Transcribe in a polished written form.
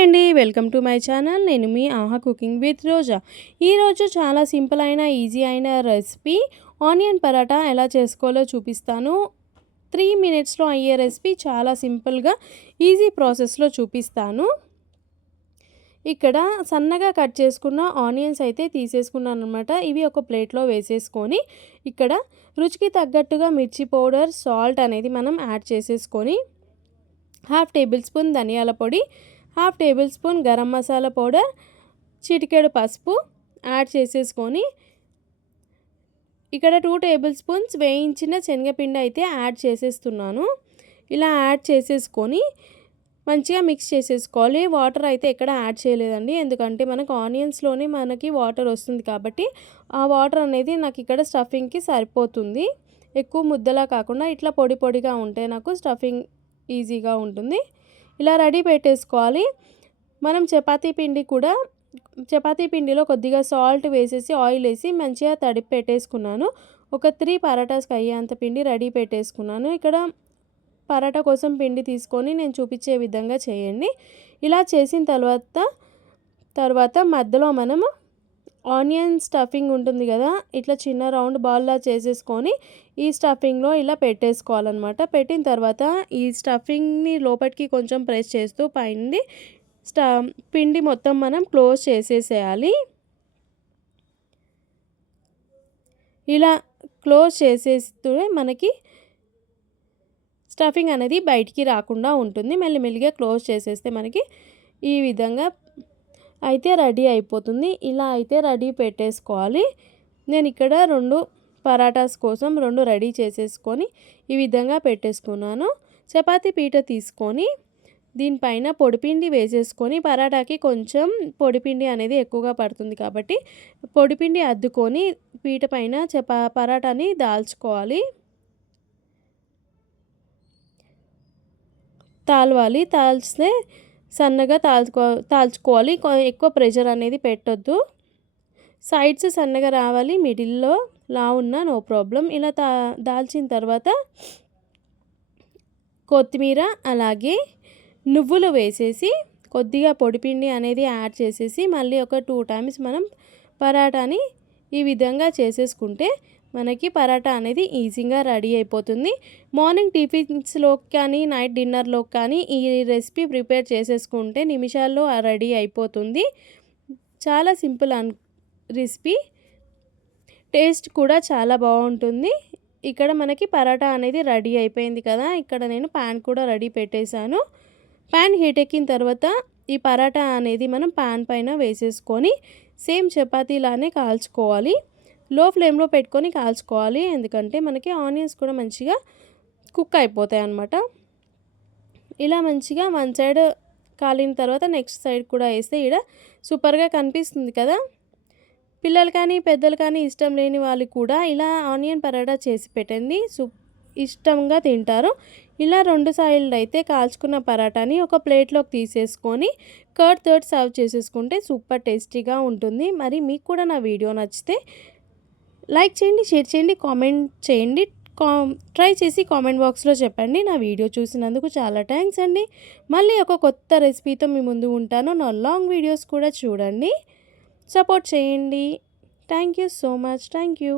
Hi అండి, welcome to my channel. నేను మీ ఆహా కుకింగ్ విత్ రోజా. ఈరోజు చాలా సింపుల్ అయిన ఈజీ అయిన రెసిపీ ఆనియన్ పరాటా ఎలా చేసుకోవాలో చూపిస్తాను. 3 మినిట్స్లో అయ్యే రెసిపీ, చాలా సింపుల్గా ఈజీ ప్రాసెస్లో చూపిస్తాను. ఇక్కడ సన్నగా కట్ చేసుకున్న ఆనియన్స్ అయితే తీసేసుకున్నాను అనమాట. ఇవి ఒక ప్లేట్లో వేసేసుకొని ఇక్కడ రుచికి తగ్గట్టుగా మిర్చి పౌడర్, సాల్ట్ అనేది మనం యాడ్ చేసేసుకొని 1/2 టేబుల్ స్పూన్ ధనియాల పొడి, 1/2 table spoon garam masala powder, చిటికెడు పసుపు యాడ్ చేసేసుకొని ఇక్కడ 2 టేబుల్ స్పూన్స్ వేయించిన శనగపిండి అయితే యాడ్ చేసేస్తున్నాను. ఇలా యాడ్ చేసేసుకొని మంచిగా మిక్స్ చేసేసుకోవాలి. వాటర్ అయితే ఎక్కడ యాడ్ చేయలేదండి, ఎందుకంటే మనకు ఆనియన్స్లోనే మనకి వాటర్ వస్తుంది కాబట్టి ఆ వాటర్ అనేది నాకు ఇక్కడ స్టఫింగ్కి సరిపోతుంది. ఎక్కువ ముద్దలా కాకుండా ఇట్లా పొడి పొడిగా ఉంటే నాకు స్టఫింగ్ ఈజీగా ఉంటుంది. ఇలా రెడీ పెట్టేసుకోవాలి. మనం చపాతీ పిండిలో కొద్దిగా సాల్ట్ వేసేసి ఆయిల్ వేసి మంచిగా తడిపి పెట్టేసుకున్నాను. ఒక 3 పరాటాస్కి అయ్యేంత పిండి రెడీ పెట్టేసుకున్నాను. ఇక్కడ పరాటా కోసం పిండి తీసుకొని నేను చూపించే విధంగా చేయండి. ఇలా చేసిన తర్వాత మధ్యలో మనము ఆనియన్ స్టఫింగ్ ఉంటుంది కదా, ఇట్లా చిన్న రౌండ్ బాల్లా చేసేసుకొని ఈ స్టఫింగ్లో ఇలా పెట్టేసుకోవాలన్నమాట. పెట్టిన తర్వాత ఈ స్టఫింగ్ని లోపలికి కొంచెం ప్రెస్ చేస్తూ పైన పిండి మొత్తం మనం క్లోజ్ చేసేసేయాలి. ఇలా క్లోజ్ చేసేస్తూ మనకి స్టఫింగ్ అనేది బయటికి రాకుండా ఉంటుంది. మెల్లిమెల్లిగా క్లోజ్ చేసేస్తే మనకి ఈ విధంగా అయితే రెడీ అయిపోతుంది. ఇలా అయితే రెడీ పెట్టేసుకోవాలి. నేను ఇక్కడ 2 పరాటాస్ కోసం 2 రెడీ చేసేసుకొని ఈ విధంగా పెట్టేసుకున్నాను. చపాతీ పీట తీసుకొని దీనిపైన పొడిపిండి వేసేసుకొని, పరాటాకి కొంచెం పొడిపిండి అనేది ఎక్కువగా పడుతుంది కాబట్టి పొడిపిండి అద్దుకొని పీట పైన పరాటాని తాల్చితే సన్నగా తాల్చుకోవాలి. ఎక్కువ ప్రెషర్ అనేది పెట్టొద్దు. సైడ్స్ సన్నగా రావాలి, మిడిల్లో లావున్నా నో ప్రాబ్లం. ఇలా దాల్చిన తర్వాత కొత్తిమీర అలాగే నువ్వులు వేసేసి కొద్దిగా పొడిపిండి అనేది యాడ్ చేసేసి మళ్ళీ ఒక 2 టైమ్స్ మనం పరాటాని ఈ విధంగా చేసేసుకుంటే మనకి పరాటా అనేది ఈజీగా రెడీ అయిపోతుంది. మార్నింగ్ టిఫిన్స్లోకి కానీ నైట్ డిన్నర్లోకి కానీ ఈ రెసిపీ ప్రిపేర్ చేసేసుకుంటే నిమిషాల్లో రెడీ అయిపోతుంది. చాలా సింపుల్ రెసిపీ, టేస్ట్ కూడా చాలా బాగుంటుంది. ఇక్కడ మనకి పరాటా అనేది రెడీ అయిపోయింది కదా. ఇక్కడ నేను ప్యాన్ కూడా రెడీ పెట్టేశాను. ప్యాన్ హీట్ ఎక్కిన తర్వాత ఈ పరాటా అనేది మనం ప్యాన్ పైన వేసేసుకొని సేమ్ చపాతీలానే కాల్చుకోవాలి. లో ఫ్లేమ్లో పెట్టుకొని కాల్చుకోవాలి, ఎందుకంటే మనకి ఆనియన్స్ కూడా మంచిగా కుక్ అయిపోతాయి అన్నమాట. ఇలా మంచిగా వన్ సైడ్ కాలిన తర్వాత నెక్స్ట్ సైడ్ కూడా వేస్తే ఇక్కడ సూపర్గా కనిపిస్తుంది కదా. పిల్లలు కానీ పెద్దలు కానీ ఇష్టం లేని వాళ్ళు కూడా ఇలా ఆనియన్ పరాటా చేసి పెట్టండి, ఇష్టంగా తింటారు. ఇలా 2 సైడ్లు అయితే కాల్చుకున్న పరాటాని ఒక ప్లేట్లోకి తీసేసుకొని కర్డ్తో సర్వ్ చేసేసుకుంటే సూపర్ టేస్టీగా ఉంటుంది. మరి మీకు కూడా నా వీడియో నచ్చితే లైక్ చేయండి, షేర్ చేయండి, కామెంట్ చేయండి. ట్రై చేసి కామెంట్ బాక్స్లో చెప్పండి. నా వీడియో చూసినందుకు చాలా థ్యాంక్స్ అండి. మళ్ళీ ఒక కొత్త రెసిపీతో మీ ముందు ఉంటాను. నా లాంగ్ వీడియోస్ కూడా చూడండి, సపోర్ట్ చేయండి. Thank you so much. Thank you.